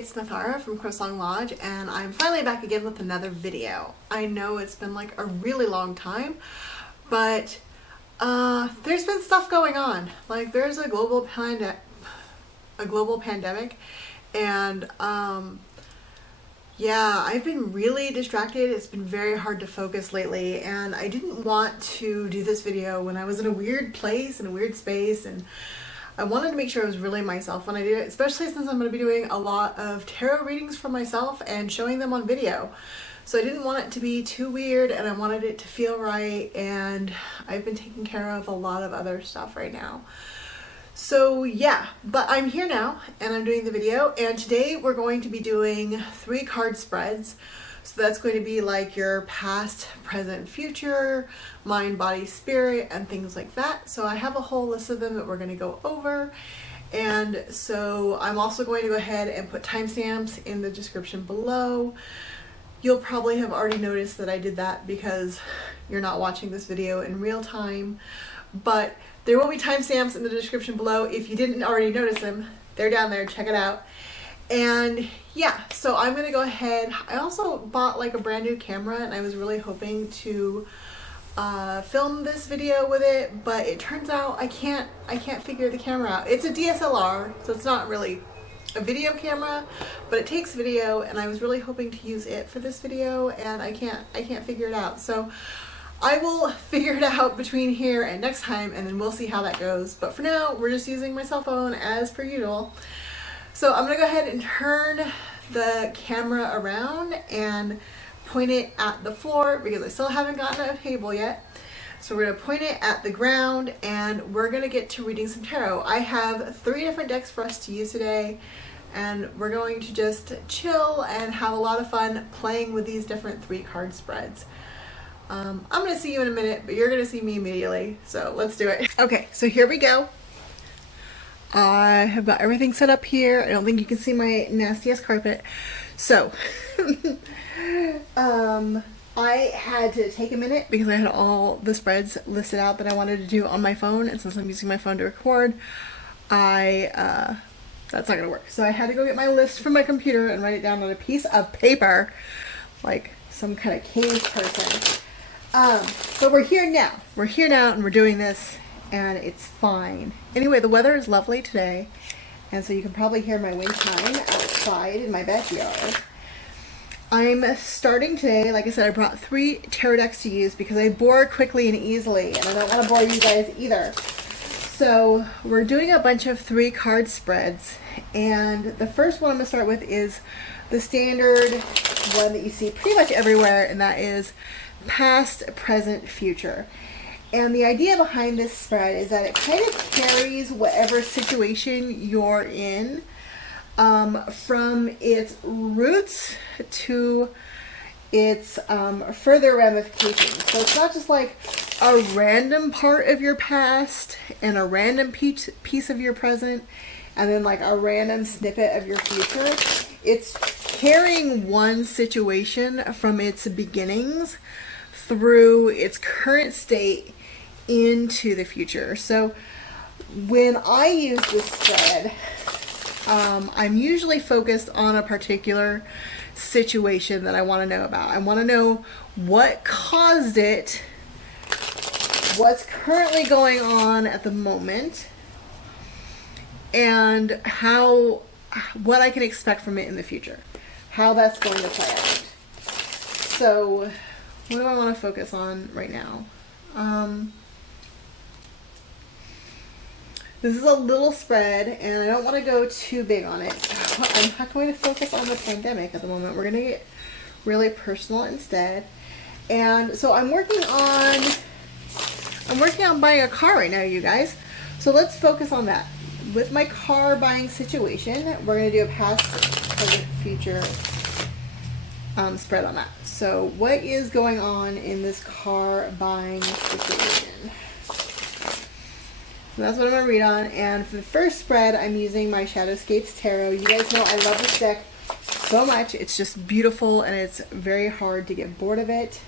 it's Nathara from CrowSong Lodge, and I'm finally back again with another video. I know it's been like a really long time, but there's been stuff going on. Like there's a global pandemic, and yeah, I've been really distracted. It's been very hard to focus lately, and I didn't want to do this video when I was in a weird place, in a weird space, and I wanted to make sure I was really myself when I did it, especially since I'm going to be doing a lot of tarot readings for myself and showing them on video. So I didn't want it to be too weird, and I wanted it to feel right, and I've been taking care of a lot of other stuff right now. So yeah, but I'm here now and I'm doing the video, and today we're going to be doing 3 card spreads. So that's going to be like your past, present, future, mind, body, spirit, and things like that. So I have a whole list of them that we're going to go over. And so I'm also going to go ahead and put timestamps in the description below. You'll probably have already noticed that I did that because you're not watching this video in real time. But there will be timestamps in the description below. If you didn't already notice them, they're down there. Check it out. And yeah, so I'm gonna go ahead. I also bought like a brand new camera, and I was really hoping to film this video with it, but it turns out I can't figure the camera out. It's a DSLR, so it's not really a video camera, but it takes video, and I was really hoping to use it for this video, and I can't figure it out. So I will figure it out between here and next time, and then we'll see how that goes. But for now, we're just using my cell phone as per usual. So I'm going to go ahead and turn the camera around and point it at the floor because I still haven't gotten a table yet. So we're going to point it at the ground, and we're going to get to reading some tarot. I have 3 different decks for us to use today, and we're going to just chill and have a lot of fun playing with these different 3 card spreads. I'm going to see you in a minute, but you're going to see me immediately. So let's do it. Okay, so here we go. I have got everything set up here. I don't think you can see my nasty ass carpet. So, I had to take a minute because I had all the spreads listed out that I wanted to do on my phone. And since I'm using my phone to record, that's not going to work. So I had to go get my list from my computer and write it down on a piece of paper like some kind of cave person. But we're here now. We're here now and we're doing this. And it's fine. Anyway, the weather is lovely today, and so you can probably hear my wind chime outside in my backyard. I'm starting today, like I said, I brought 3 tarot decks to use because I bore quickly and easily, and I don't want to bore you guys either. So we're doing a bunch of 3 card spreads, and the first one I'm going to start with is the standard one that you see pretty much everywhere, and that is past, present, future. And the idea behind this spread is that it kind of carries whatever situation you're in from its roots to its further ramifications. So it's not just like a random part of your past and a random piece of your present and then like a random snippet of your future. It's carrying one situation from its beginnings through its current state into the future. So when I use this spread, I'm usually focused on a particular situation that I want to know about. I want to know what caused it, what's currently going on at the moment, and what I can expect from it in the future, how that's going to play out. So what do I want to focus on right now? This is a little spread, and I don't want to go too big on it. So I'm not going to focus on the pandemic at the moment. We're going to get really personal instead. And so I'm working on buying a car right now, you guys. So let's focus on that. With my car buying situation, we're going to do a past, present, future spread on that. So what is going on in this car buying situation? So that's what I'm going to read on. And for the first spread, I'm using my Shadowscapes Tarot. You guys know I love this deck so much. It's just beautiful, and it's very hard to get bored of it.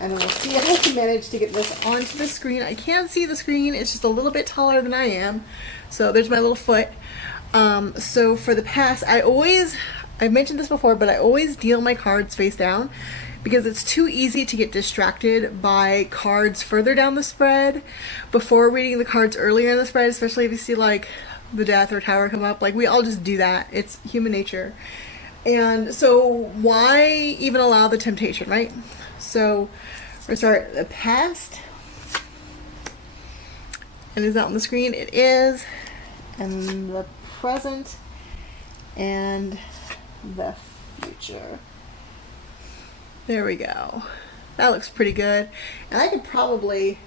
And then we'll see if I can manage to get this onto the screen. I can't see the screen. It's just a little bit taller than I am. So there's my little foot. So for the past, I've mentioned this before, but I always deal my cards face down because it's too easy to get distracted by cards further down the spread before reading the cards earlier in the spread, especially if you see like the death or tower come up. Like, we all just do that. It's human nature. And so why even allow the temptation, right? So we're going to start the past. And is that on the screen? It is. And the present and the future. There we go. That looks pretty good. And I could probably,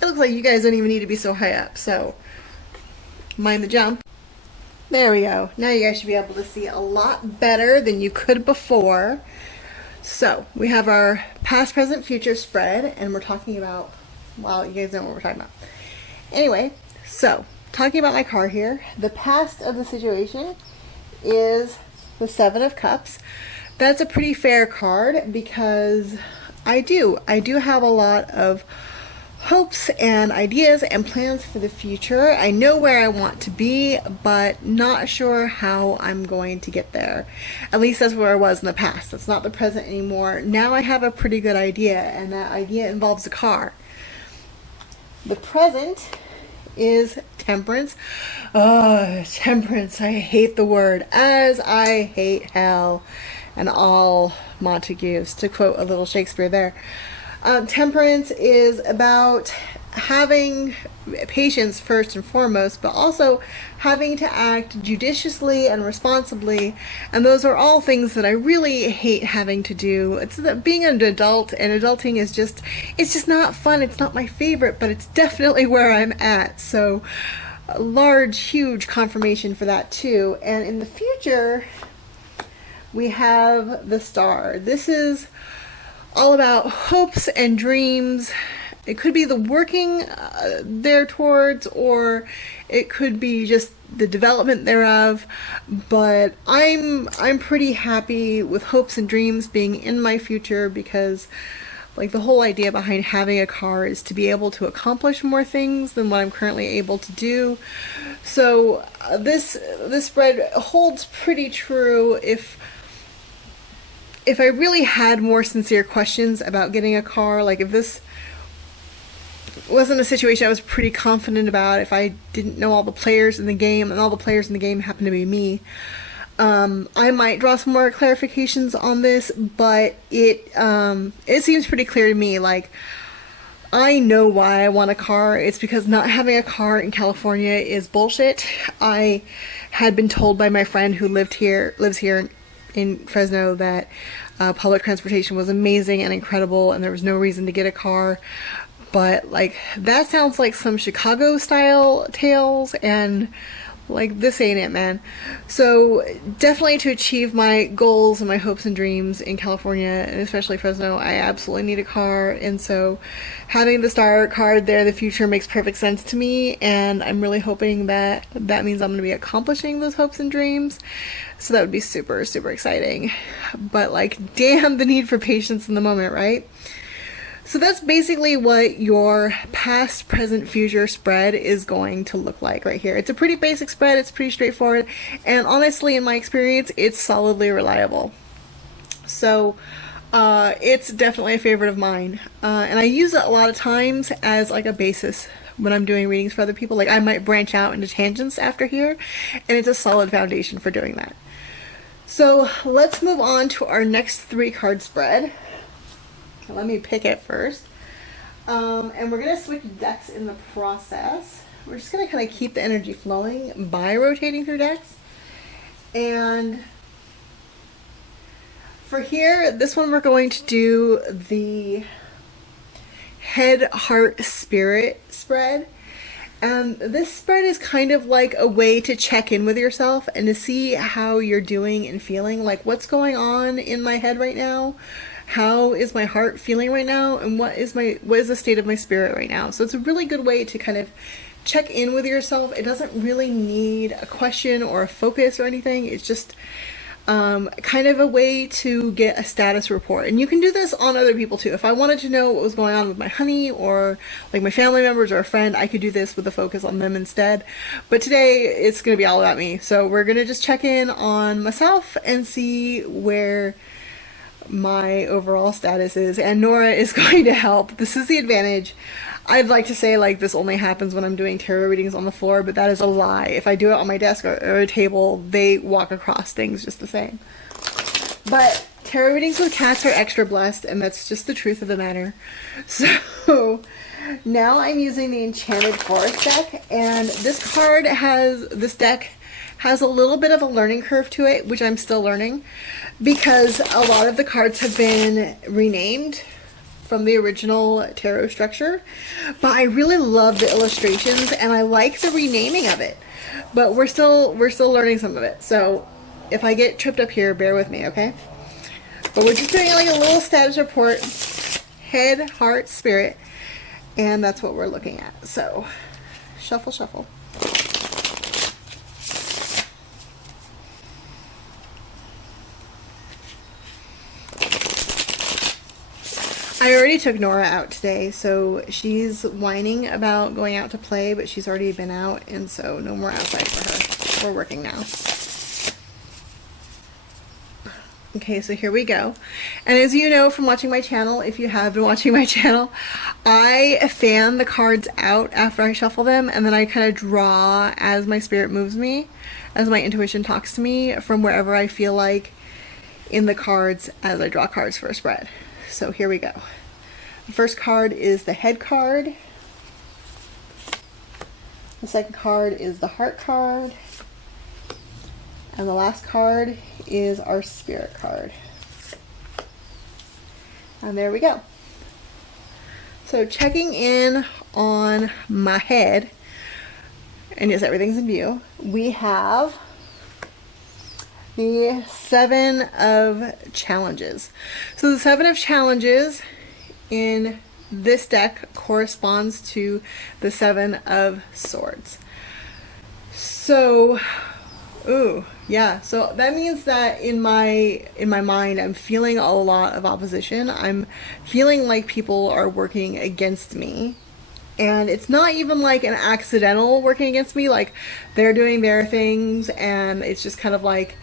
it looks like you guys don't even need to be so high up, so mind the jump. There we go. Now you guys should be able to see a lot better than you could before. So we have our past, present, future spread, and we're talking about, well, you guys know what we're talking about. Anyway, so talking about my card here, the past of the situation is the Seven of Cups. That's a pretty fair card because I do have a lot of hopes and ideas and plans for the future. I know where I want to be, but not sure how I'm going to get there. At least that's where I was in the past. That's not the present anymore. Now I have a pretty good idea, and that idea involves a car. The present is Temperance. Oh, Temperance. I hate the word, as I hate hell and all Montagues, to quote a little Shakespeare there. Temperance is about having patience first and foremost, but also having to act judiciously and responsibly, and those are all things that I really hate having to do. It's that being an adult and adulting is just, it's just not fun. It's not my favorite, but it's definitely where I'm at. So a large, huge confirmation for that too. And in the future, we have the Star. This is all about hopes and dreams. It could be the working there towards, or it could be just the development thereof. But I'm pretty happy with hopes and dreams being in my future, because like the whole idea behind having a car is to be able to accomplish more things than what I'm currently able to do. So this spread holds pretty true if I really had more sincere questions about getting a car. Like if this wasn't a situation I was pretty confident about, if I didn't know all the players in the game and all the players in the game happen to be me, I might draw some more clarifications on this, but it seems pretty clear to me. Like, I know why I want a car. It's because not having a car in California is bullshit. I had been told by my friend who lives here in Fresno that public transportation was amazing and incredible, and there was no reason to get a car. But like, that sounds like some Chicago style tales, and like, this ain't it, man. So definitely to achieve my goals and my hopes and dreams in California, and especially Fresno, I absolutely need a car. And so having the Star card there in the future makes perfect sense to me, and I'm really hoping that that means I'm going to be accomplishing those hopes and dreams. So that would be super, super exciting. But like, damn the need for patience in the moment, right? So that's basically what your past, present, future spread is going to look like right here. It's a pretty basic spread. It's pretty straightforward. And honestly, in my experience, it's solidly reliable. So it's definitely a favorite of mine. And I use it a lot of times as like a basis when I'm doing readings for other people. Like, I might branch out into tangents after here, and it's a solid foundation for doing that. So let's move on to our next 3-card spread. Let me pick it first. And we're going to switch decks in the process. We're just going to kind of keep the energy flowing by rotating through decks. And for here, this one we're going to do the Head, Heart, Spirit spread. And this spread is kind of like a way to check in with yourself and to see how you're doing and feeling. Like, what's going on in my head right now? How is my heart feeling right now? And what is the state of my spirit right now? So it's a really good way to kind of check in with yourself. It doesn't really need a question or a focus or anything. It's just kind of a way to get a status report. And you can do this on other people too. If I wanted to know what was going on with my honey or like my family members or a friend, I could do this with a focus on them instead. But today it's going to be all about me. So we're going to just check in on myself and see where my overall status is. And Nora is going to help. This is the advantage. I'd like to say like this only happens when I'm doing tarot readings on the floor, but that is a lie. If I do it on my desk or a table, they walk across things just the same. But tarot readings with cats are extra blessed, and that's just the truth of the matter. So now I'm using the Enchanted Forest deck, and this deck has a little bit of a learning curve to it, which I'm still learning, because a lot of the cards have been renamed from the original tarot structure, but I really love the illustrations and I like the renaming of it, but we're still learning some of it. So if I get tripped up here, bear with me, okay? But we're just doing like a little status report, head, heart, spirit, and that's what we're looking at. So shuffle, shuffle. I already took Nora out today, so she's whining about going out to play, but she's already been out, and so no more outside for her. We're working now. Okay, so here we go. And as you know from watching my channel, if you have been watching my channel, I fan the cards out after I shuffle them, and then I kind of draw as my spirit moves me, as my intuition talks to me from wherever I feel like in the cards as I draw cards for a spread. So here we go. The first card is the head card. The second card is the heart card. And the last card is our spirit card. And there we go. So checking in on my head, and yes, everything's in view, we have the 7 of Challenges. So the 7 of Challenges in this deck corresponds to the 7 of Swords. So, ooh, yeah. So that means that in my mind, I'm feeling a lot of opposition. I'm feeling like people are working against me. And it's not even like an accidental working against me, like they're doing their things and it's just kind of like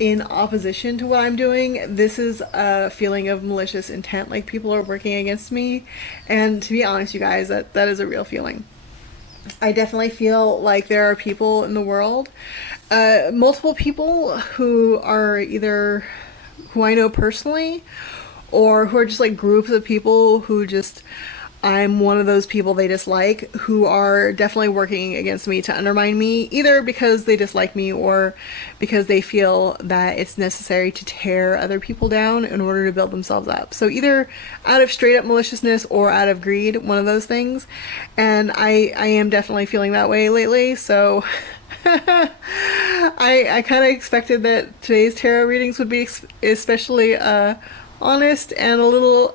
in opposition to what I'm doing. This is a feeling of malicious intent, like people are working against me. And to be honest, you guys, that is a real feeling. I definitely feel like there are people in the world, multiple people who are either who I know personally or who are just like groups of people who just, I'm one of those people they dislike, who are definitely working against me to undermine me, either because they dislike me or because they feel that it's necessary to tear other people down in order to build themselves up. So either out of straight up maliciousness or out of greed, one of those things. And I am definitely feeling that way lately, so I kind of expected that today's tarot readings would be especially honest and a little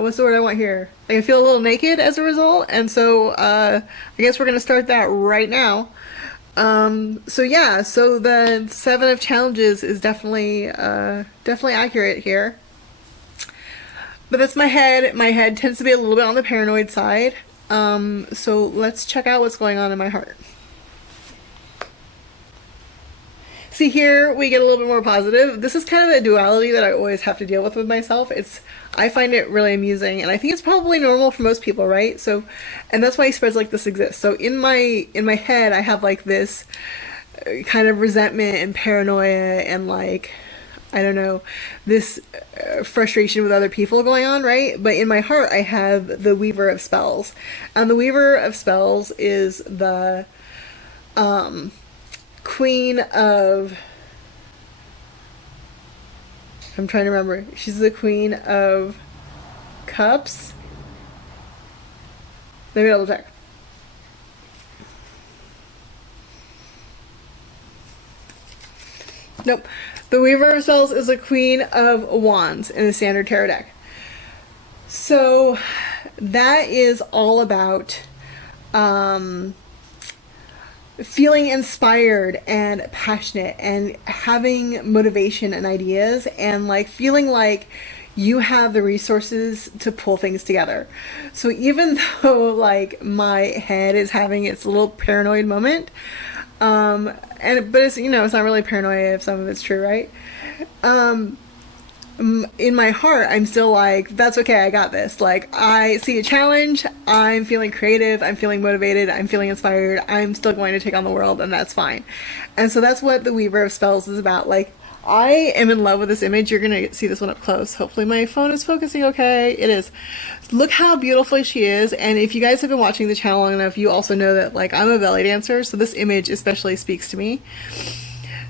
what's the word I want here? I feel a little naked as a result, and so I guess we're gonna start that right now. So yeah, so the 7 of Challenges is definitely accurate here. But that's my head. My head tends to be a little bit on the paranoid side. So let's check out what's going on in my heart. See, here we get a little bit more positive. This is kind of a duality that I always have to deal with myself. I find it really amusing, and I think it's probably normal for most people, right? So, and that's why spreads like this exist. So in my head, I have like this kind of resentment and paranoia and like, I don't know, this frustration with other people going on, right? But in my heart, I have the Weaver of Spells. And the Weaver of Spells is the Queen of... I'm trying to remember. She's the Queen of Cups. Let me double check. Nope. The Weaver of Spells is the Queen of Wands in the standard tarot deck. So that is all about feeling inspired and passionate and having motivation and ideas and like feeling like you have the resources to pull things together. So even though like my head is having its little paranoid moment, but it's, you know, it's not really paranoia if some of it's true, right? In my heart, I'm still like, that's okay, I got this. Like, I see a challenge, I'm feeling creative, I'm feeling motivated, I'm feeling inspired, I'm still going to take on the world, and that's fine. And so that's what the Weaver of Spells is about. Like, I am in love with this image. You're gonna see this one up close. Hopefully my phone is focusing okay. It is. Look how beautiful she is. And if you guys have been watching the channel long enough, you also know that like I'm a belly dancer, so this image especially speaks to me.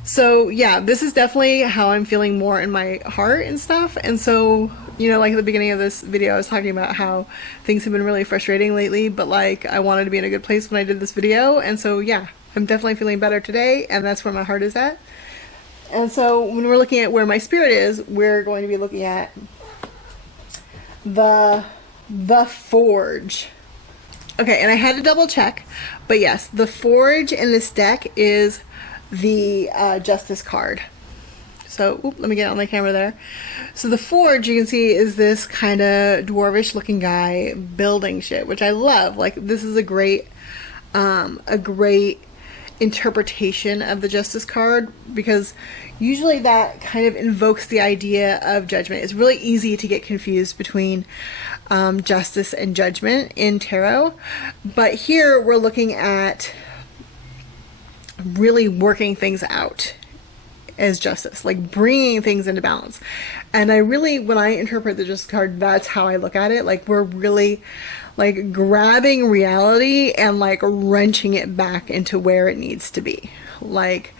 So yeah, this is definitely how I'm feeling more in my heart and stuff. And so, you know, like at the beginning of this video, I was talking about how things have been really frustrating lately, but like I wanted to be in a good place when I did this video. And so yeah, I'm definitely feeling better today, and that's where my heart is at. And so when we're looking at where my spirit is, we're going to be looking at the Forge. Okay, and I had to double check, but yes, the Forge in this deck is the Justice card. So, let me get on the camera there. So the Forge, you can see, is this kind of dwarvish looking guy building shit, which I love. Like, this is a great interpretation of the Justice card, because usually that kind of invokes the idea of judgment. It's really easy to get confused between justice and judgment in tarot, but here we're looking at really working things out as justice, like bringing things into balance. And I really, when I interpret the Justice card, that's how I look at it. Like, we're really like grabbing reality and like wrenching it back into where it needs to be. Like,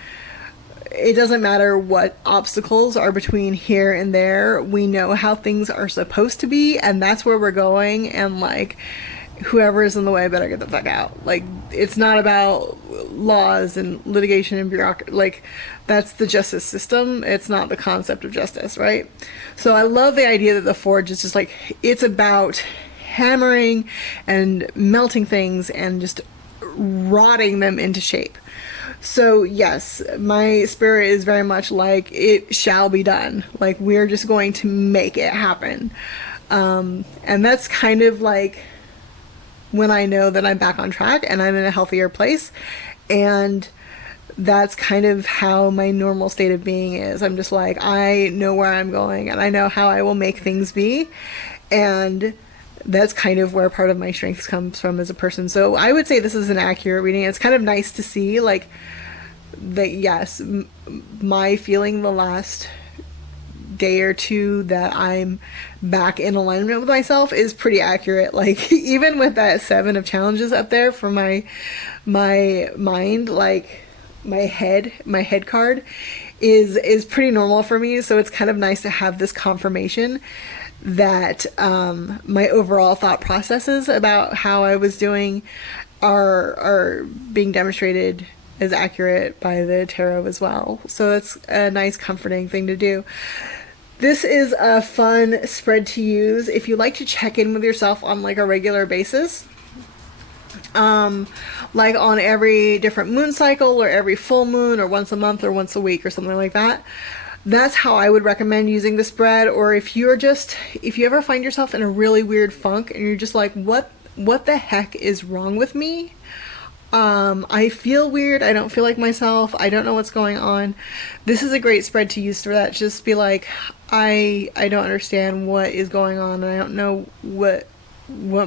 it doesn't matter what obstacles are between here and there. We know how things are supposed to be, and that's where we're going. And like, whoever is in the way better get the fuck out. Like, it's not about laws and litigation and bureaucracy. Like, that's the justice system. It's not the concept of justice, right? So I love the idea that the Forge is just like, it's about hammering and melting things and just rotting them into shape. So yes, my spirit is very much like, it shall be done. Like, we're just going to make it happen. And that's kind of like when I know that I'm back on track and I'm in a healthier place. And that's kind of how my normal state of being is. I'm just like, I know where I'm going and I know how I will make things be. And that's kind of where part of my strength comes from as a person. So I would say this is an accurate reading. It's kind of nice to see, like, that yes, my feeling the last day or two that I'm back in alignment with myself is pretty accurate. Like, even with that 7 of challenges up there for my mind, like my head card is pretty normal for me. So it's kind of nice to have this confirmation that my overall thought processes about how I was doing are being demonstrated as accurate by the tarot as well. So that's a nice comforting thing to do. This is a fun spread to use if you like to check in with yourself on like a regular basis. Like on every different moon cycle or every full moon or once a month or once a week or something like that. That's how I would recommend using the spread. Or if you ever find yourself in a really weird funk and you're just like, what the heck is wrong with me? I feel weird. I don't feel like myself. I don't know what's going on. This is a great spread to use for that. Just be like, I don't understand what is going on, and I don't know what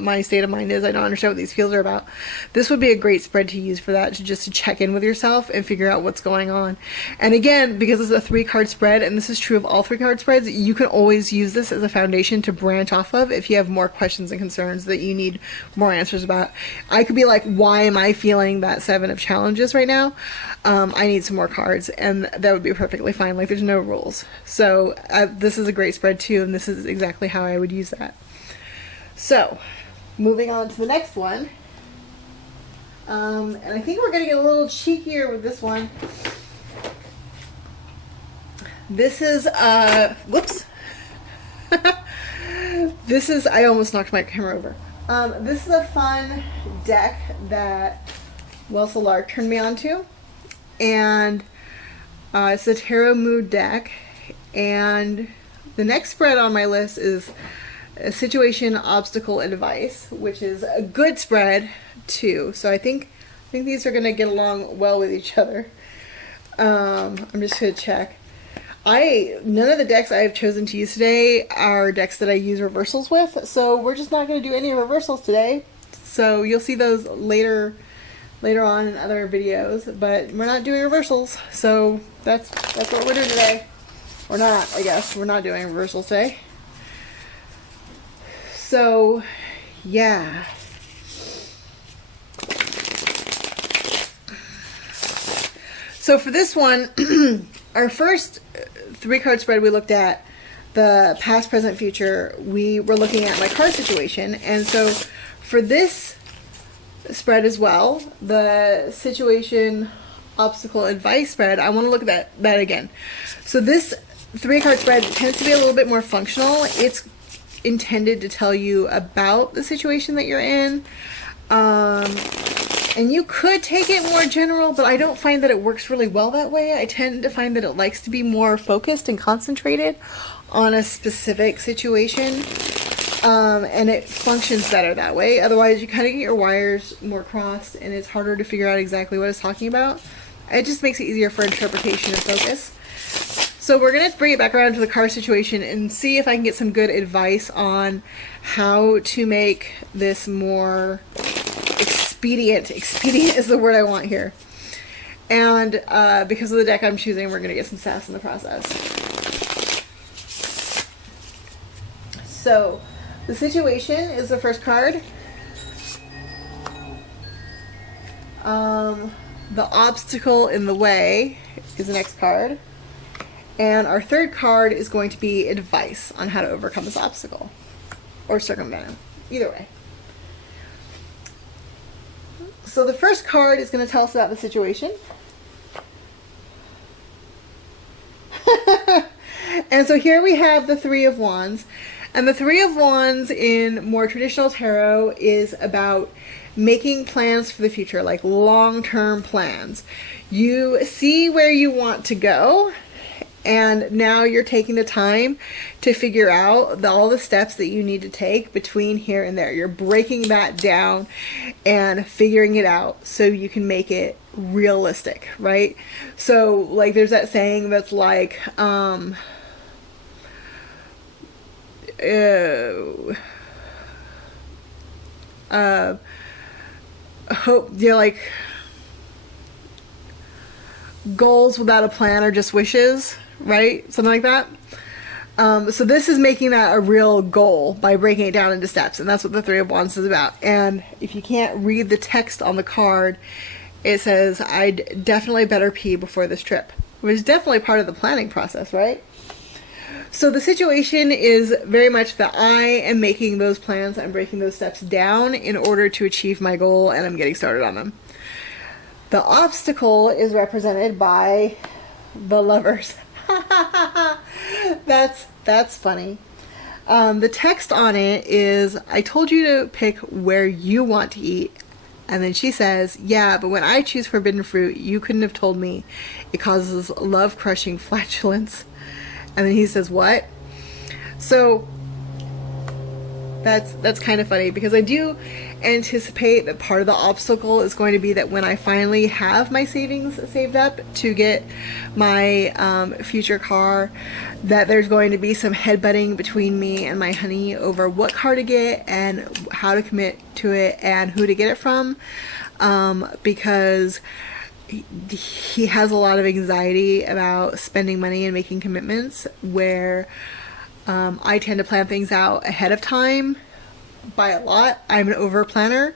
my state of mind is. I don't understand what these feels are about. This would be a great spread to use for that, to check in with yourself and figure out what's going on. And again, because it's a 3-card spread, and this is true of all 3-card spreads, you can always use this as a foundation to branch off of if you have more questions and concerns that you need more answers about. I could be like, why am I feeling that 7 of challenges right now? I need some more cards, and that would be perfectly fine. Like, there's no rules. So this is a great spread too, and this is exactly how I would use that. So, moving on to the next one. And I think we're going to get a little cheekier with this one. This is, whoops. I almost knocked my camera over. This is a fun deck that Solar turned me on to. And it's the Tarot Mood deck. And the next spread on my list is a Situation, Obstacle, and Advice, which is a good spread too. So I think these are going to get along well with each other. I'm just going to check. None of the decks I have chosen to use today are decks that I use reversals with, so we're just not going to do any reversals today. So you'll see those later on in other videos, but we're not doing reversals. So that's what we're doing today. Or not, I guess. We're not doing reversals today. So, yeah. So for this one, our first 3-card spread we looked at, the past, present, future, we were looking at my card situation. And so for this spread as well, the Situation, Obstacle, Advice spread, I want to look at that again. So this 3-card spread tends to be a little bit more functional. It's intended to tell you about the situation that you're in. And you could take it more general, but I don't find that it works really well that way. I tend to find that it likes to be more focused and concentrated on a specific situation. And it functions better that way. Otherwise, you kind of get your wires more crossed and it's harder to figure out exactly what it's talking about. It just makes it easier for interpretation and focus. So we're going to bring it back around to the card situation and see if I can get some good advice on how to make this more expedient. Expedient is the word I want here. And because of the deck I'm choosing, we're going to get some sass in the process. So the Situation is the first card. The Obstacle in the Way is the next card. And our third card is going to be advice on how to overcome this obstacle. Or circumvent it. Either way. So the first card is going to tell us about the situation. And so here we have the 3 of Wands. And the 3 of Wands in more traditional tarot is about making plans for the future, like long-term plans. You see where you want to go, and now you're taking the time to figure out all the steps that you need to take between here and there. You're breaking that down and figuring it out so you can make it realistic, right? So like there's that saying that's like, hope, you're like, goals without a plan are just wishes, right? Something like that. So this is making that a real goal by breaking it down into steps, and that's what the 3 of Wands is about. And if you can't read the text on the card, it says, I'd definitely better pee before this trip, which is definitely part of the planning process, right? So the situation is very much that I am making those plans and breaking those steps down in order to achieve my goal, and I'm getting started on them. The obstacle is represented by the Lovers. That's funny. The text on it is, I told you to pick where you want to eat. And then she says, yeah, but when I choose forbidden fruit, you couldn't have told me. It causes love-crushing flatulence. And then he says, what? So that's kind of funny, because I do anticipate that part of the obstacle is going to be that when I finally have my savings saved up to get my future car, that there's going to be some headbutting between me and my honey over what car to get and how to commit to it and who to get it from, because he has a lot of anxiety about spending money and making commitments, where I tend to plan things out ahead of time by a lot. I'm an over planner,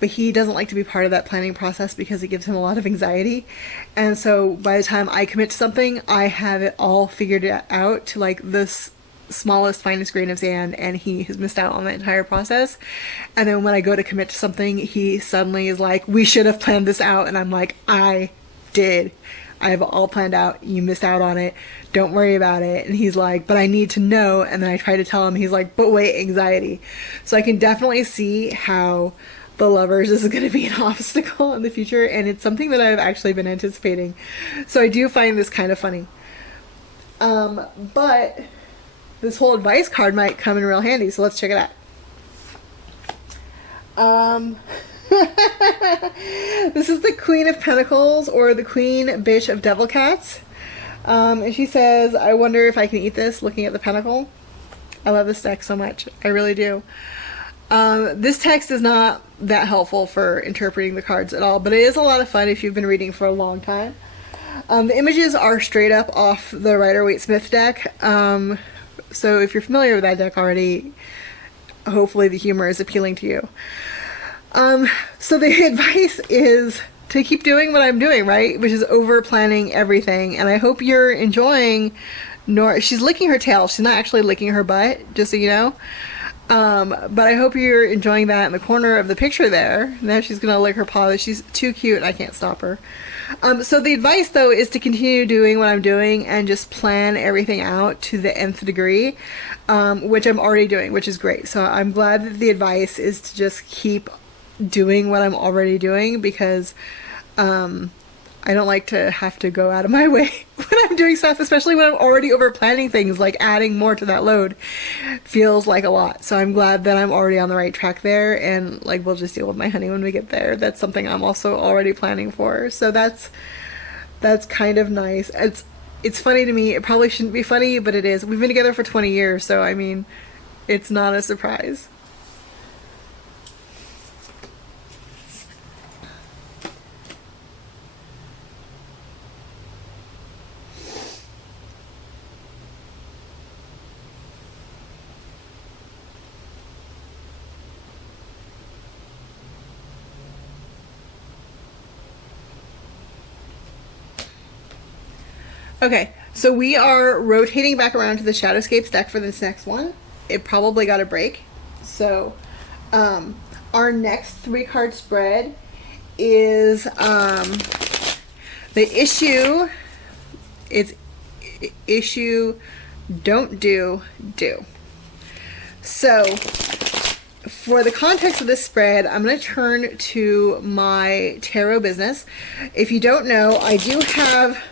but he doesn't like to be part of that planning process because it gives him a lot of anxiety. And so by the time I commit to something, I have it all figured out to like this smallest, finest grain of sand, and he has missed out on the entire process. And then when I go to commit to something, he suddenly is like, we should have planned this out. And I'm like, I did. I have all planned out. You missed out on it. Don't worry about it. And he's like, but I need to know. And then I try to tell him, he's like, but wait, anxiety. So I can definitely see how the Lovers is going to be an obstacle in the future, and it's something that I've actually been anticipating. So I do find this kind of funny. But this whole advice card might come in real handy, so let's check it out. This is the Queen of Pentacles, or the Queen Bitch of Devil Cats. And she says, I wonder if I can eat this, looking at the pentacle. I love this deck so much. I really do. This text is not that helpful for interpreting the cards at all, but it is a lot of fun if you've been reading for a long time. The images are straight up off the Rider-Waite-Smith deck. So if you're familiar with that deck already, hopefully the humor is appealing to you. So the advice is to keep doing what I'm doing, right? Which is over planning everything. And I hope you're enjoying she's licking her tail. She's not actually licking her butt, just so you know. But I hope you're enjoying that in the corner of the picture there. Now she's gonna lick her paw. She's too cute and I can't stop her. So the advice though is to continue doing what I'm doing and just plan everything out to the nth degree, which I'm already doing, which is great. So I'm glad that the advice is to just keep doing what I'm already doing, because I don't like to have to go out of my way when I'm doing stuff, especially when I'm already over planning things. Like adding more to that load feels like a lot. So I'm glad that I'm already on the right track there, and like we'll just deal with my honey when we get there. That's something I'm also already planning for. So that's kind of nice. It's funny to me. It probably shouldn't be funny, but it is. We've been together for 20 years, so I mean, it's not a surprise. Okay, so we are rotating back around to the Shadowscapes deck for this next one. It probably got a break. So, our next 3-card spread is the issue. It's issue don't do. So, for the context of this spread, I'm going to turn to my tarot business. If you don't know, I do have...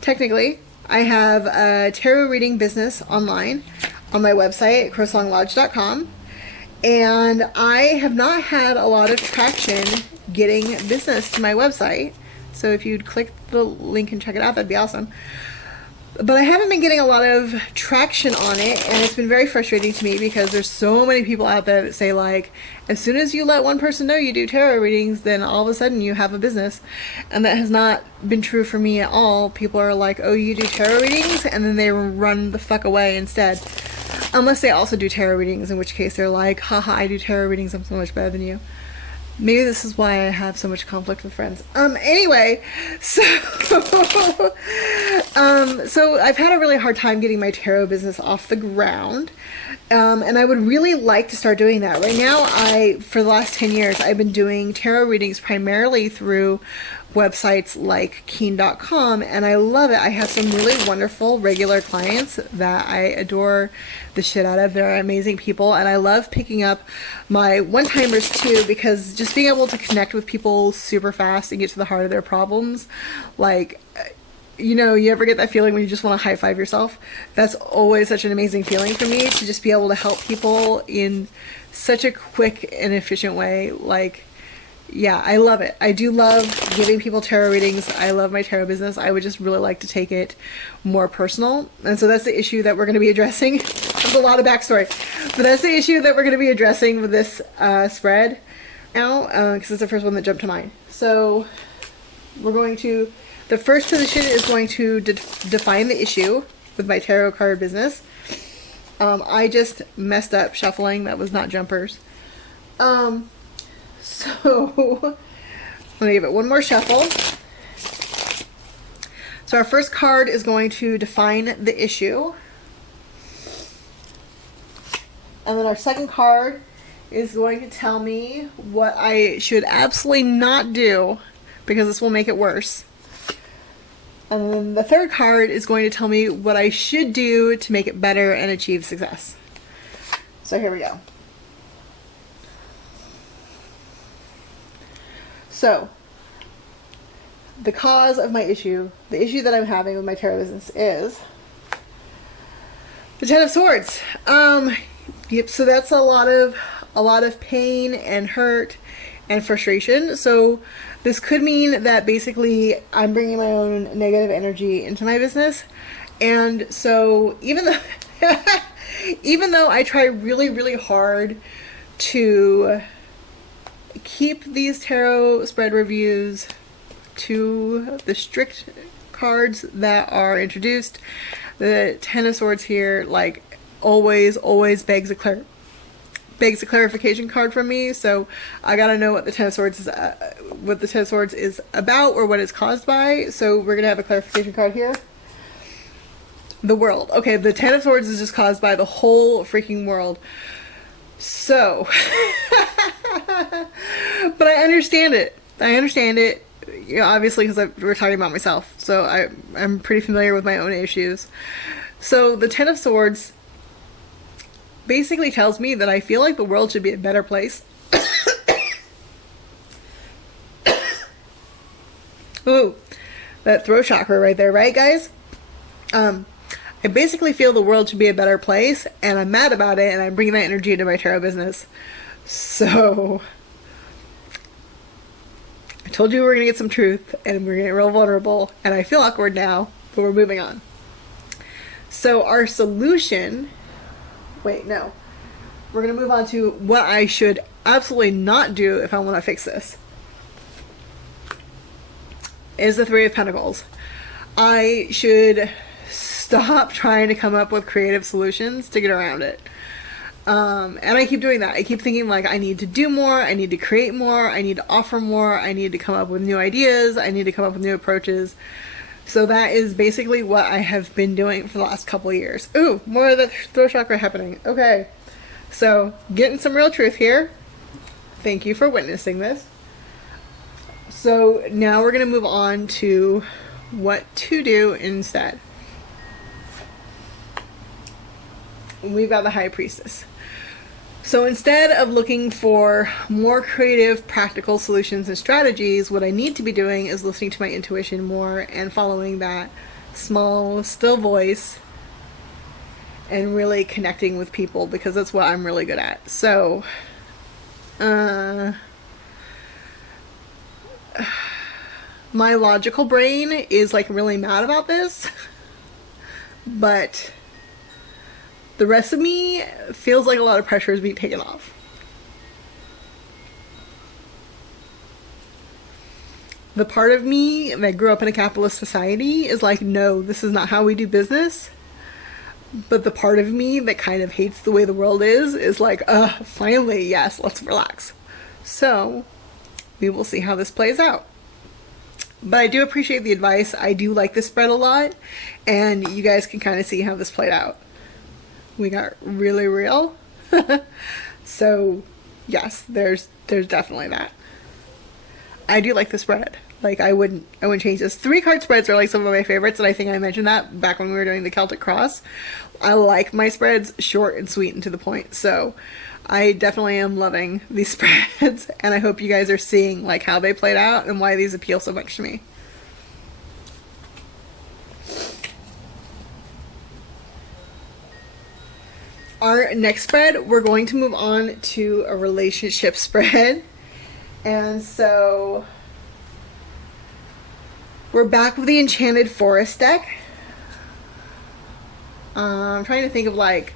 technically, I have a tarot reading business online on my website, CrowSongLodge.com, and I have not had a lot of traction getting business to my website. So if you'd click the link and check it out, that'd be awesome. But I haven't been getting a lot of traction on it, and it's been very frustrating to me because there's so many people out there that say, like, as soon as you let one person know you do tarot readings, then all of a sudden you have a business. And that has not been true for me at all. People are like, oh, you do tarot readings? And then they run the fuck away instead. Unless they also do tarot readings, in which case they're like, haha, I do tarot readings, I'm so much better than you. Maybe this is why I have so much conflict with friends. Anyway, so I've had a really hard time getting my tarot business off the ground. And I would really like to start doing that. Right now, for the last 10 years, I've been doing tarot readings primarily through websites like Keen.com, and I love it. I have some really wonderful regular clients that I adore the shit out of. They're amazing people, and I love picking up my one-timers too, because just being able to connect with people super fast and get to the heart of their problems, like, you know, you ever get that feeling when you just want to high-five yourself? That's always such an amazing feeling for me, to just be able to help people in such a quick and efficient way. Like, yeah, I love it. I do love giving people tarot readings. I love my tarot business. I would just really like to take it more personal. And so that's the issue that we're going to be addressing. There's a lot of backstory. But that's the issue that we're going to be addressing with this spread now, because it's the first one that jumped to mind. So we're going to... The first position is going to define the issue with my tarot card business. I just messed up shuffling. That was not jumpers. So, I'm going to give it one more shuffle. So our first card is going to define the issue. And then our second card is going to tell me what I should absolutely not do, because this will make it worse. And then the third card is going to tell me what I should do to make it better and achieve success. So here we go. So, the cause of my issue, the issue that I'm having with my tarot business is the Ten of Swords. Yep, so that's a lot of pain and hurt and frustration. So this could mean that basically I'm bringing my own negative energy into my business. And so even though I try really, really hard to keep these tarot spread reviews to the strict cards that are introduced, the Ten of Swords here, like, always begs a clarification card from me. So I gotta know what the Ten of Swords is, about, or what it's caused by. So we're gonna have a clarification card here. The world. Okay, the Ten of Swords is just caused by the whole freaking world. So, but I understand it. You know, obviously, because we're talking about myself. So I'm pretty familiar with my own issues. So the Ten of Swords basically tells me that I feel like the world should be a better place. Ooh, that throat chakra right there, right, guys? I basically feel the world should be a better place, and I'm mad about it, and I'm bringing that energy into my tarot business. So, I told you we were going to get some truth, and we're getting real vulnerable, and I feel awkward now, but we're moving on. So, our solution... Wait, no. We're going to move on to what I should absolutely not do if I want to fix this. Is the Three of Pentacles. I should stop trying to come up with creative solutions to get around it. And I keep doing that. I keep thinking, like, I need to do more, I need to create more, I need to offer more, I need to come up with new ideas, I need to come up with new approaches. So that is basically what I have been doing for the last couple of years. Ooh, more of the throat chakra happening. Okay, so getting some real truth here. Thank you for witnessing this. So now we're going to move on to what to do instead. We've got the High Priestess. So instead of looking for more creative, practical solutions and strategies, what I need to be doing is listening to my intuition more and following that small, still voice and really connecting with people, because that's what I'm really good at. So, my logical brain is, like, really mad about this, but the rest of me feels like a lot of pressure is being taken off. The part of me that grew up in a capitalist society is like, no, this is not how we do business. But the part of me that kind of hates the way the world is like, finally, yes, let's relax. So, we will see how this plays out. But I do appreciate the advice. I do like this spread a lot, and you guys can kind of see how this played out. We got really real. So, yes, there's definitely that. I do like the spread. Like, I wouldn't change this. 3-card spreads are like some of my favorites, and I think I mentioned that back when we were doing the Celtic Cross. I like my spreads short and sweet and to the point. So, I definitely am loving these spreads, and I hope you guys are seeing, like, how they played out and why these appeal so much to me. Our next spread, we're going to move on to a relationship spread. And so we're back with the Enchanted Forest deck. I'm trying to think of, like,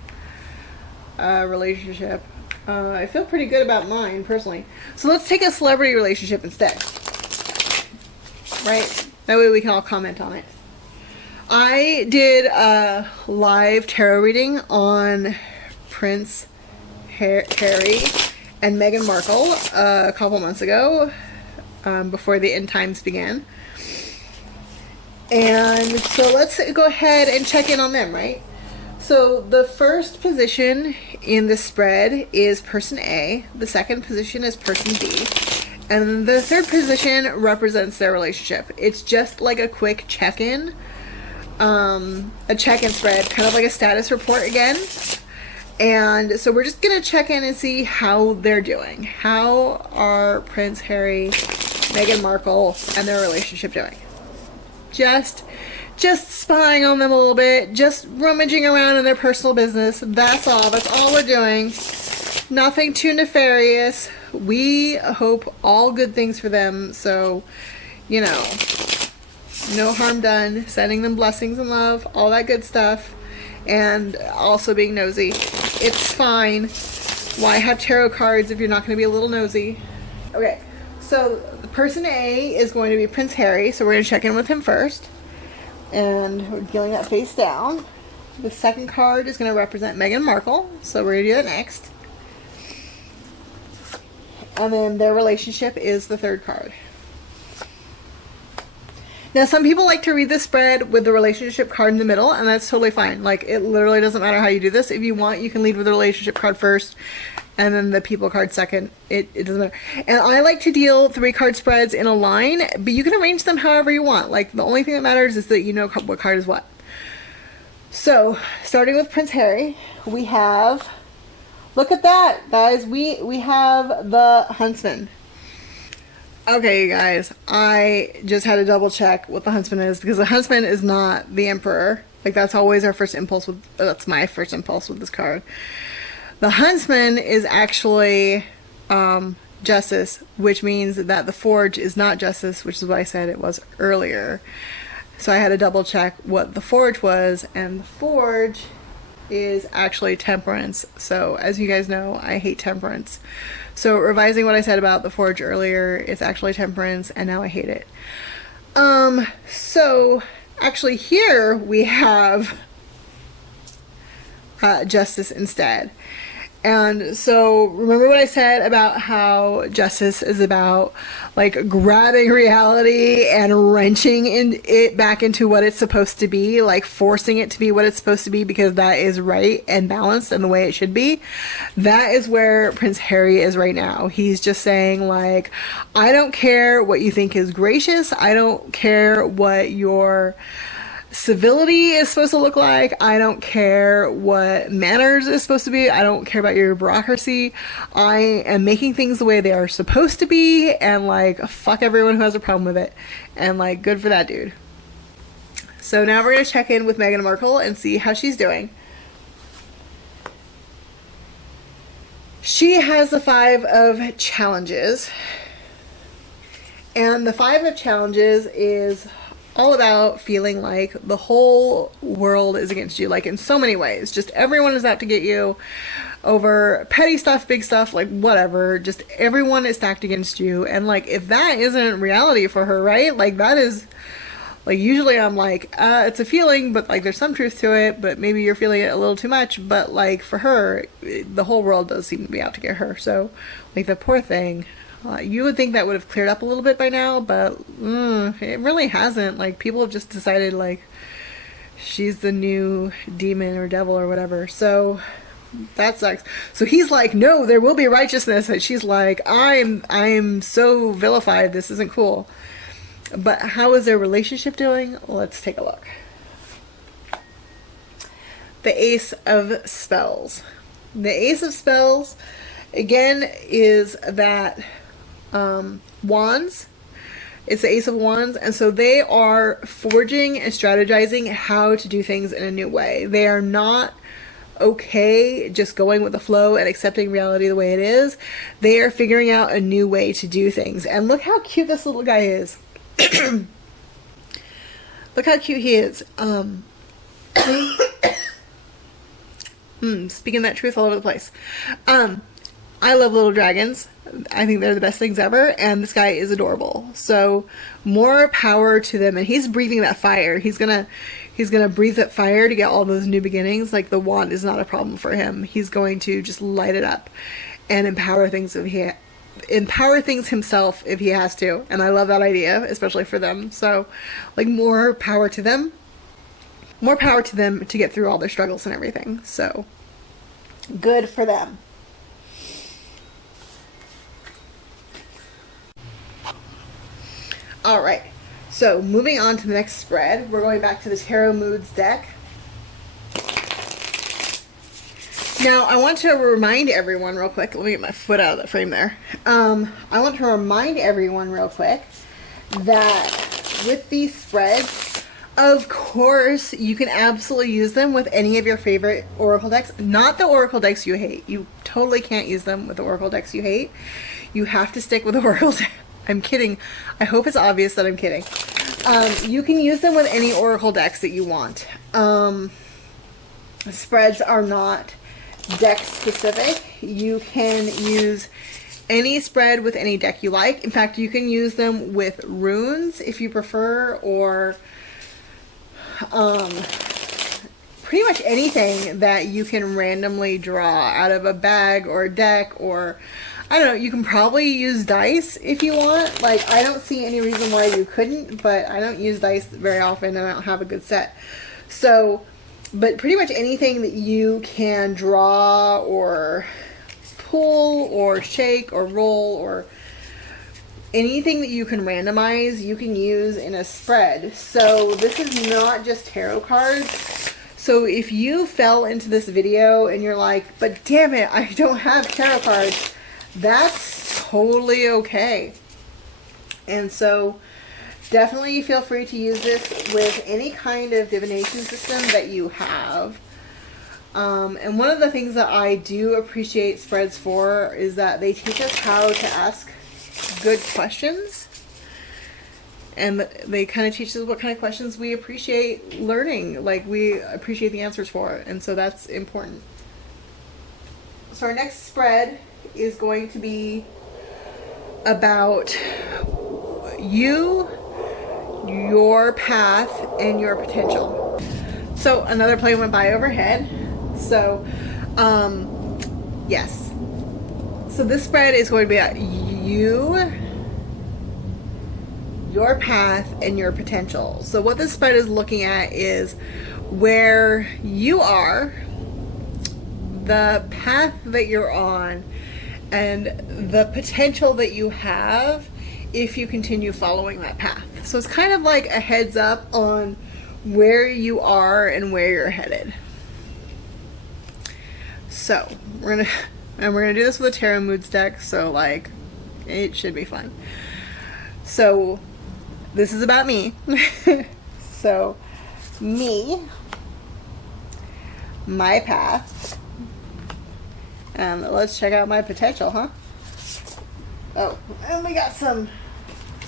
a relationship. I feel pretty good about mine, personally. So let's take a celebrity relationship instead. Right? That way we can all comment on it. I did a live tarot reading on Prince Harry and Meghan Markle a couple months ago, before the end times began. And so let's go ahead and check in on them, right? So the first position in the spread is person A, the second position is person B, and the third position represents their relationship. It's just like a quick check-in, a check-in spread, kind of like a status report again. And so we're just going to check in and see how they're doing. How are Prince Harry Meghan Markle and their relationship doing? Just spying on them a little bit, just rummaging around in their personal business. That's all. That's all we're doing. Nothing too nefarious. We hope all good things for them. So, you know, no harm done. Sending them blessings and love, all that good stuff. And also being nosy. It's fine. Why have tarot cards if you're not going to be a little nosy? Okay, so the person A is going to be Prince Harry. So we're going to check in with him first. And we're dealing that face down. The second card is going to represent Meghan Markle. So we're going to do that next. And then their relationship is the third card. Now, some people like to read this spread with the relationship card in the middle, and that's totally fine. Like, it literally doesn't matter how you do this. If you want, you can lead with the relationship card first, and then the people card second. It doesn't matter. And I like to deal 3-card spreads in a line, but you can arrange them however you want. Like, the only thing that matters is that you know what card is what. So, starting with Prince Harry, we have... Look at that, guys. We have the Huntsman. Okay, you guys. I just had to double check what the Huntsman is, because the Huntsman is not the Emperor. Like, that's always our first impulse with... That's my first impulse with this card. The Huntsman is actually Justice, which means that the Forge is not Justice, which is what I said it was earlier. So I had to double check what the Forge was, and the Forge is actually Temperance. So as you guys know, I hate Temperance. So revising what I said about the Forge earlier, it's actually Temperance, and now I hate it. So actually here we have Justice instead. And so remember what I said about how Justice is about like grabbing reality and wrenching it back into what it's supposed to be, like forcing it to be what it's supposed to be because that is right and balanced and the way it should be. That is where Prince Harry is right now. He's just saying like, I don't care what you think is gracious. I don't care what your civility is supposed to look like. I don't care what manners is supposed to be. I don't care about your bureaucracy. I am making things the way they are supposed to be, and like fuck everyone who has a problem with it. And like good for that dude. So now we're gonna check in with Meghan Markle and see how she's doing. She has the 5 of Challenges, and the 5 of Challenges is all about feeling like the whole world is against you, like in so many ways. Just everyone is out to get you over petty stuff, big stuff, like whatever. Just everyone is stacked against you. And like, if that isn't reality for her, right? Like that is, like usually I'm like, it's a feeling, but like there's some truth to it, but maybe you're feeling it a little too much. But like for her, the whole world does seem to be out to get her. So like the poor thing. You would think that would have cleared up a little bit by now, but it really hasn't. Like, people have just decided, like, she's the new demon or devil or whatever. So, that sucks. So he's like, no, there will be righteousness. And she's like, I'm so vilified. This isn't cool. But how is their relationship doing? Let's take a look. The Ace of Spells. The Ace of Spells, again, is that... wands. It's the Ace of Wands, and so they are forging and strategizing how to do things in a new way. They are not okay just going with the flow and accepting reality the way it is. They are figuring out a new way to do things. And look how cute this little guy is. Look how cute he is. Speaking that truth all over the place. I love little dragons. I think they're the best things ever, and this guy is adorable. So more power to them, and he's breathing that fire. He's gonna breathe that fire to get all those new beginnings. Like the wand is not a problem for him. He's going to just light it up and empower things himself if he has to. And I love that idea, especially for them. So like more power to them. More power to them to get through all their struggles and everything. So good for them. Alright, so moving on to the next spread, we're going back to the Tarot Moods deck. Now, I want to remind everyone real quick. Let me get my foot out of the frame there. I want to remind everyone real quick that with these spreads, of course, you can absolutely use them with any of your favorite Oracle decks. Not the Oracle decks you hate. You totally can't use them with the Oracle decks you hate. You have to stick with the Oracle decks. I'm kidding. I hope it's obvious that I'm kidding. You can use them with any Oracle decks that you want. Spreads are not deck specific. You can use any spread with any deck you like. In fact, you can use them with runes if you prefer, or pretty much anything that you can randomly draw out of a bag or a deck, or I don't know, you can probably use dice if you want. Like, I don't see any reason why you couldn't, but I don't use dice very often and I don't have a good set. So, but pretty much anything that you can draw or pull or shake or roll, or anything that you can randomize, you can use in a spread. So this is not just tarot cards. So if you fell into this video and you're like, but damn it, I don't have tarot cards, that's totally okay. And so definitely feel free to use this with any kind of divination system that you have. And one of the things that I do appreciate spreads for is that they teach us how to ask good questions. And they kind of teach us what kind of questions we appreciate learning, like we appreciate the answers for. And so that's important. So our next spread is going to be about you, your path, and your potential. So another plane went by overhead. So, yes. So this spread is going to be about you, your path, and your potential. So what this spread is looking at is where you are, the path that you're on, and the potential that you have if you continue following that path. So it's kind of like a heads up on where you are and where you're headed. So we're gonna do this with a tarot moods deck, so like it should be fun. So this is about me. So me, my path, and let's check out my potential, huh? Oh, and we got some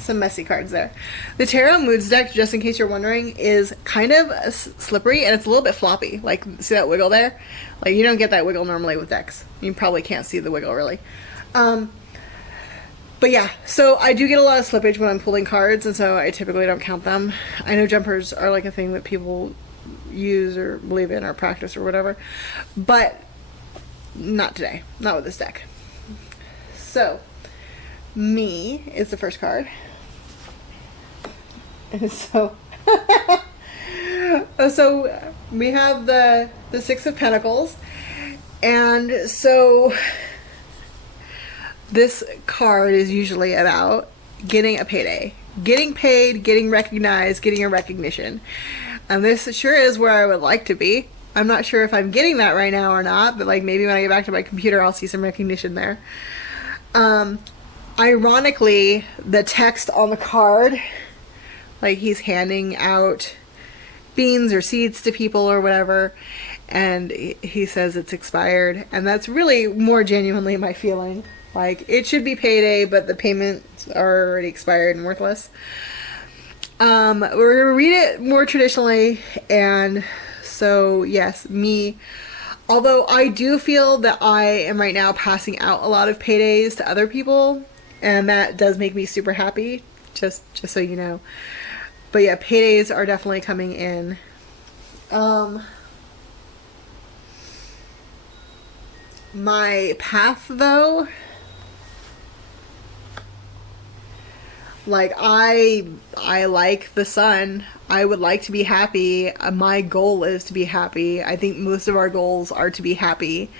messy cards there. The Tarot Moods deck, just in case you're wondering, is kind of slippery and it's a little bit floppy. Like, see that wiggle there? Like, you don't get that wiggle normally with decks. You probably can't see the wiggle, really. But yeah, so I do get a lot of slippage when I'm pulling cards, and so I typically don't count them. I know jumpers are like a thing that people use or believe in or practice or whatever, but not today. Not with this deck. So, me is the first card. And so, so we have the Six of Pentacles, and so this card is usually about getting a payday, getting paid, getting recognized, getting a recognition, and this sure is where I would like to be. I'm not sure if I'm getting that right now or not, but like maybe when I get back to my computer, I'll see some recognition there. Ironically, the text on the card, like he's handing out beans or seeds to people or whatever, and he says it's expired, and that's really more genuinely my feeling. Like, it should be payday, but the payments are already expired and worthless. We're gonna read it more traditionally, and so yes, me. Although I do feel that I am right now passing out a lot of paydays to other people, and that does make me super happy, just so you know. But yeah, paydays are definitely coming in. My path, though, like I like the sun. I would like to be happy. My goal is to be happy. I think most of our goals are to be happy.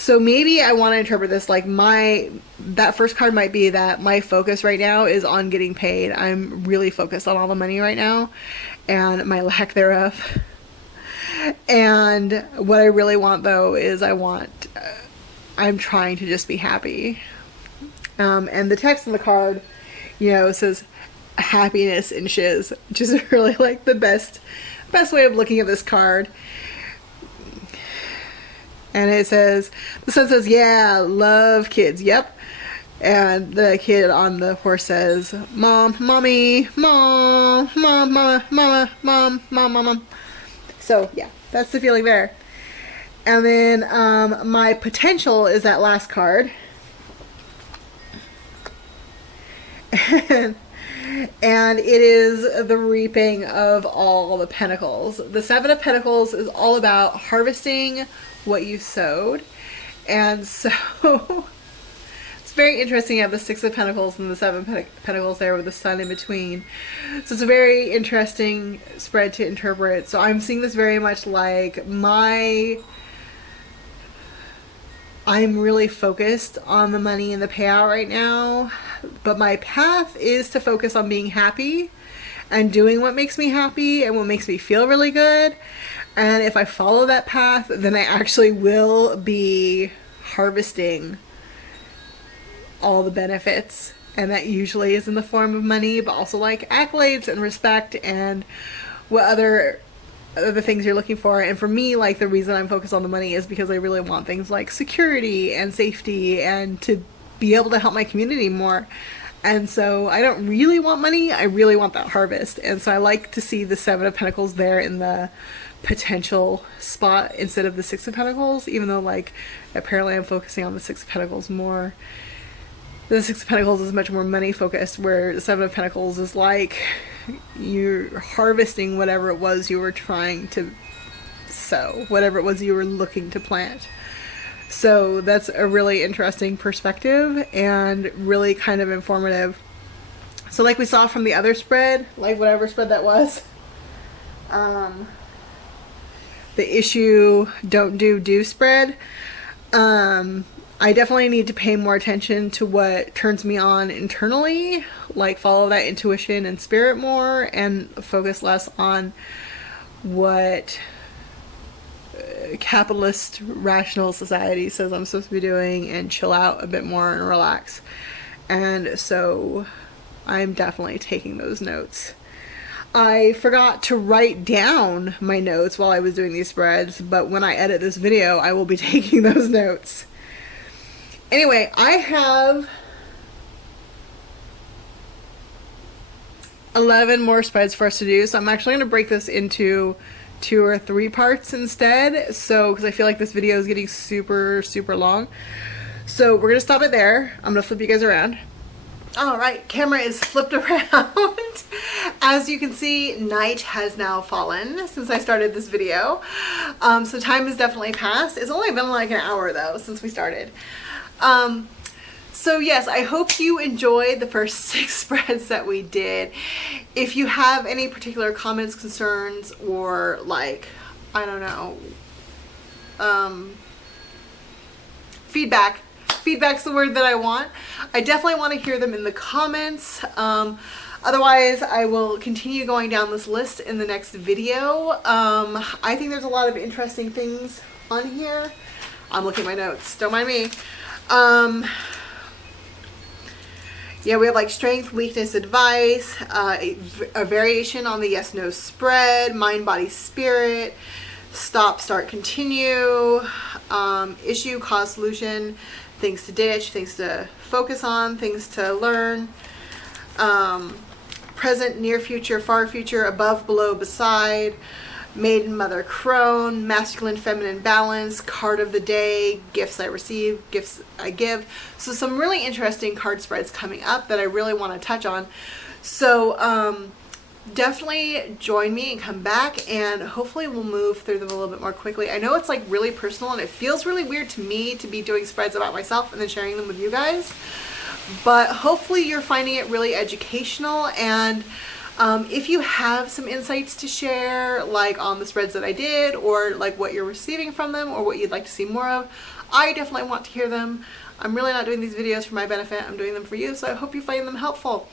So maybe I want to interpret this like that first card might be that my focus right now is on getting paid. I'm really focused on all the money right now and my lack thereof. And what I really want though is I'm trying to just be happy. And the text on the card, you know, says happiness and shiz, which is really like the best way of looking at this card. And it says, the sun says, yeah, love kids. Yep. And the kid on the horse says, mom, mommy, mom, mom, mama, mama, mom, mom, mom, mom. So yeah, that's the feeling there. And then my potential is that last card. And it is the reaping of all the pentacles. The Seven of Pentacles is all about harvesting what you sowed. And so it's very interesting you have the Six of Pentacles and the Seven Pentacles there with the sun in between. So it's a very interesting spread to interpret. So I'm seeing this very much like I'm really focused on the money and the payout right now, but my path is to focus on being happy and doing what makes me happy and what makes me feel really good. And if I follow that path, then I actually will be harvesting all the benefits. And that usually is in the form of money, but also like accolades and respect and what other things you're looking for. And for me, like, the reason I'm focused on the money is because I really want things like security and safety and to be able to help my community more. And so I don't really want money, I really want that harvest. And so I like to see the Seven of Pentacles there in the potential spot instead of the Six of Pentacles, even though like apparently I'm focusing on the Six of Pentacles more. The Six of Pentacles is much more money focused, where the Seven of Pentacles is like you're harvesting whatever it was you were trying to sow, whatever it was you were looking to plant. So that's a really interesting perspective and really kind of informative. So like we saw from the other spread, like whatever spread that was, the issue don't do spread, I definitely need to pay more attention to what turns me on internally, like follow that intuition and spirit more, and focus less on what capitalist rational society says I'm supposed to be doing, and chill out a bit more and relax. And so I'm definitely taking those notes. I forgot to write down my notes while I was doing these spreads, but when I edit this video, I will be taking those notes. Anyway, I have 11 more spreads for us to do, so I'm actually going to break this into 2 or 3 parts instead, so because I feel like this video is getting super long. So we're going to stop it there. I'm going to flip you guys around. Alright, camera is flipped around. As you can see, night has now fallen since I started this video. So time has definitely passed. It's only been like an hour though since we started. So yes, I hope you enjoyed the first 6 spreads that we did. If you have any particular comments, concerns, or like, I don't know, feedback's the word that I want. I definitely want to hear them in the comments. Otherwise, I will continue going down this list in the next video. I think there's a lot of interesting things on here. I'm looking at my notes, don't mind me. Yeah, we have like strength, weakness, advice, a variation on the yes, no spread, mind, body, spirit, stop, start, continue, issue, cause, solution, things to ditch, things to focus on, things to learn, present, near future, far future, above, below, beside, maiden, mother, crone, masculine, feminine balance, card of the day, gifts I receive, gifts I give. So some really interesting card spreads coming up that I really want to touch on. So definitely join me and come back, and hopefully we'll move through them a little bit more quickly. I know it's like really personal and it feels really weird to me to be doing spreads about myself and then sharing them with you guys, but hopefully you're finding it really educational. And if you have some insights to share, like on the spreads that I did, or like what you're receiving from them, or what you'd like to see more of, I definitely want to hear them. I'm really not doing these videos for my benefit, I'm doing them for you, so I hope you find them helpful.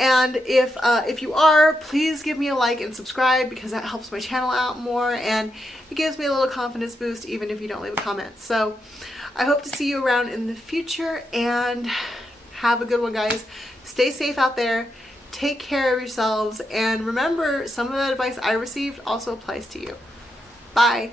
And if you are, please give me a like and subscribe, because that helps my channel out more and it gives me a little confidence boost even if you don't leave a comment. So I hope to see you around in the future, and have a good one, guys. Stay safe out there, take care of yourselves, and remember, some of the advice I received also applies to you. Bye.